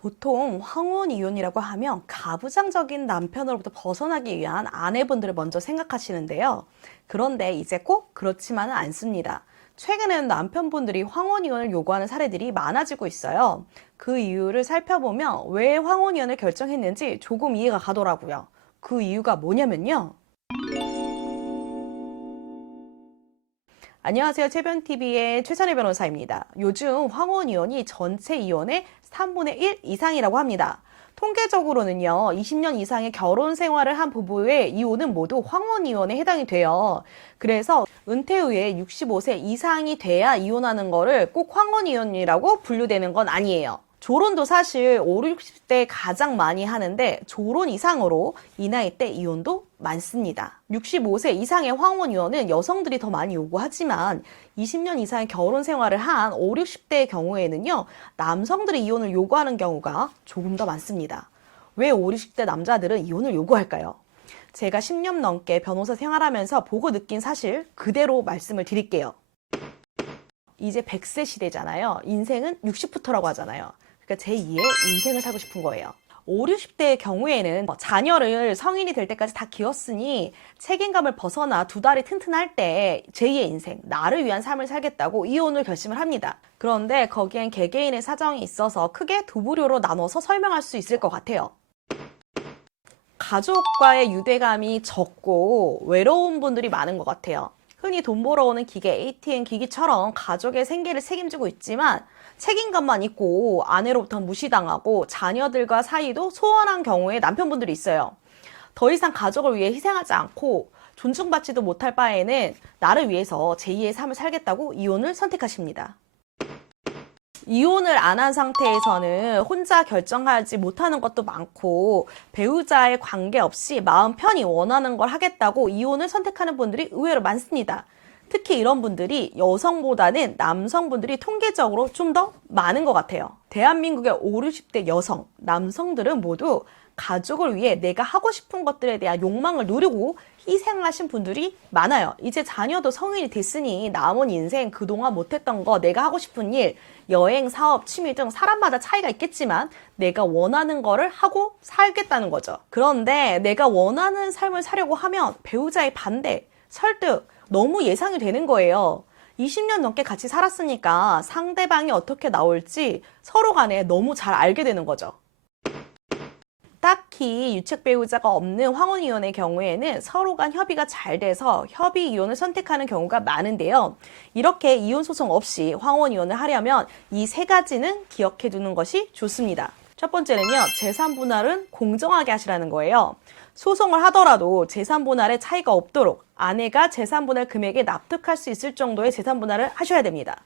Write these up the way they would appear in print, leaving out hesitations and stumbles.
보통 황혼이혼이라고 하면 가부장적인 남편으로부터 벗어나기 위한 아내분들을 먼저 생각하시는데요. 그런데 이제 꼭 그렇지만은 않습니다. 최근에는 남편분들이 황혼이혼을 요구하는 사례들이 많아지고 있어요. 그 이유를 살펴보면 왜 황혼이혼을 결정했는지 조금 이해가 가더라고요. 그 이유가 뭐냐면요. 안녕하세요. 최변TV의 최선혜 변호사입니다. 요즘 황혼이혼이 전체 이혼의 3분의 1 이상이라고 합니다. 통계적으로는요, 20년 이상의 결혼 생활을 한 부부의 이혼은 모두 황혼이혼에 해당이 돼요. 그래서 은퇴 후에 65세 이상이 돼야 이혼하는 거를 꼭 황혼이혼이라고 분류되는 건 아니에요. 조론도 사실 5, 60대 가장 많이 하는데 조론 이상으로 이 나이 때 이혼도 많습니다. 65세 이상의 황혼이혼은 여성들이 더 많이 요구하지만 20년 이상의 결혼 생활을 한 5, 60대의 경우에는요, 남성들이 이혼을 요구하는 경우가 조금 더 많습니다. 왜 5, 60대 남자들은 이혼을 요구할까요? 제가 10년 넘게 변호사 생활하면서 보고 느낀 사실 그대로 말씀을 드릴게요. 이제 100세 시대잖아요. 인생은 60부터라고 하잖아요. 그러니까 제2의 인생을 살고 싶은 거예요. 5, 60대의 경우에는 자녀를 성인이 될 때까지 다 키웠으니 책임감을 벗어나 두 다리 튼튼할 때 제2의 인생, 나를 위한 삶을 살겠다고 이혼을 결심을 합니다. 그런데 거기엔 개개인의 사정이 있어서 크게 두 부류로 나눠서 설명할 수 있을 것 같아요. 가족과의 유대감이 적고 외로운 분들이 많은 것 같아요. 흔히 돈 벌어오는 기계, ATM 기기처럼 가족의 생계를 책임지고 있지만 책임감만 있고 아내로부터 무시당하고 자녀들과 사이도 소원한 경우에 남편분들이 있어요. 더 이상 가족을 위해 희생하지 않고 존중받지도 못할 바에는 나를 위해서 제2의 삶을 살겠다고 이혼을 선택하십니다. 이혼을 안 한 상태에서는 혼자 결정하지 못하는 것도 많고 배우자의 관계없이 마음 편히 원하는 걸 하겠다고 이혼을 선택하는 분들이 의외로 많습니다. 특히 이런 분들이 여성보다는 남성분들이 통계적으로 좀 더 많은 것 같아요. 대한민국의 5, 60대 여성, 남성들은 모두 가족을 위해 내가 하고 싶은 것들에 대한 욕망을 누리고 희생하신 분들이 많아요. 이제 자녀도 성인이 됐으니 남은 인생 그동안 못했던 거, 내가 하고 싶은 일, 여행, 사업, 취미 등 사람마다 차이가 있겠지만 내가 원하는 거를 하고 살겠다는 거죠. 그런데 내가 원하는 삶을 사려고 하면 배우자의 반대, 설득, 너무 예상이 되는 거예요. 20년 넘게 같이 살았으니까 상대방이 어떻게 나올지 서로 간에 너무 잘 알게 되는 거죠. 딱히 유책 배우자가 없는 황혼이혼의 경우에는 서로 간 협의가 잘 돼서 협의 이혼을 선택하는 경우가 많은데요. 이렇게 이혼 소송 없이 황혼이혼을 하려면 이 세 가지는 기억해 두는 것이 좋습니다. 첫 번째는요, 재산 분할은 공정하게 하시라는 거예요. 소송을 하더라도 재산 분할에 차이가 없도록 아내가 재산 분할 금액에 납득할 수 있을 정도의 재산 분할을 하셔야 됩니다.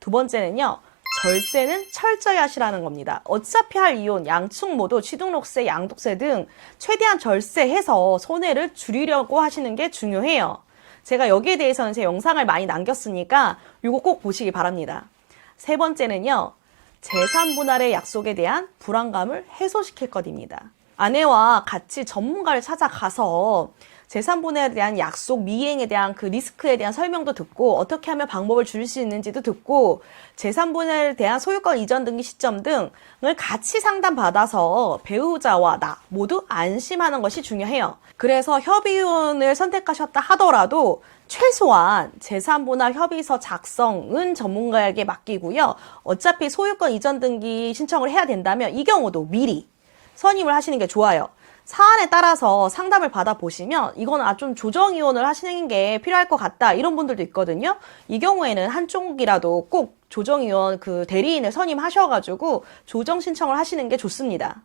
두 번째는요, 절세는 철저히 하시라는 겁니다. 어차피 할 이혼, 양측 모두 취등록세, 양도세 등 최대한 절세해서 손해를 줄이려고 하시는 게 중요해요. 제가 여기에 대해서는 제 영상을 많이 남겼으니까 이거 꼭 보시기 바랍니다. 세 번째는요, 재산 분할의 약속에 대한 불안감을 해소시킬 것입니다. 아내와 같이 전문가를 찾아가서 재산 분할에 대한 약속 미행에 대한 그 리스크에 대한 설명도 듣고 어떻게 하면 방법을 줄일 수 있는지도 듣고 재산 분할에 대한 소유권 이전 등기 시점 등을 같이 상담받아서 배우자와 나 모두 안심하는 것이 중요해요. 그래서 협의혼을 선택하셨다 하더라도 최소한 재산 분할 협의서 작성은 전문가에게 맡기고요. 어차피 소유권 이전 등기 신청을 해야 된다면 이 경우도 미리 선임을 하시는 게 좋아요. 사안에 따라서 상담을 받아보시면 이거는 좀 조정이혼을 하시는 게 필요할 것 같다 이런 분들도 있거든요. 이 경우에는 한쪽이라도 꼭 조정이혼 그 대리인을 선임하셔가지고 조정 신청을 하시는 게 좋습니다.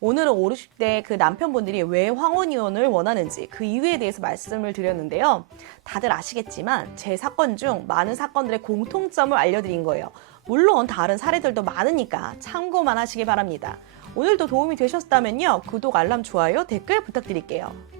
오늘은 5, 60대 그 남편분들이 왜 황혼이혼을 원하는지 그 이유에 대해서 말씀을 드렸는데요. 다들 아시겠지만 제 사건 중 많은 사건들의 공통점을 알려드린 거예요. 물론 다른 사례들도 많으니까 참고만 하시기 바랍니다. 오늘도 도움이 되셨다면요. 구독, 알람, 좋아요, 댓글 부탁드릴게요.